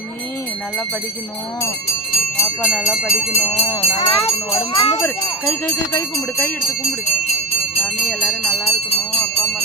சாமி, நல்லா படிக்கணும். பாப்பா நல்லா படிக்கணும், நல்லா இருக்கணும். உடம்பு அங்கே பாரு, கை கை கை கை கும்பிடு, கை எடுத்து கும்பிடு. சாமி எல்லாரும் நல்லா இருக்கணும், அப்பா அம்மா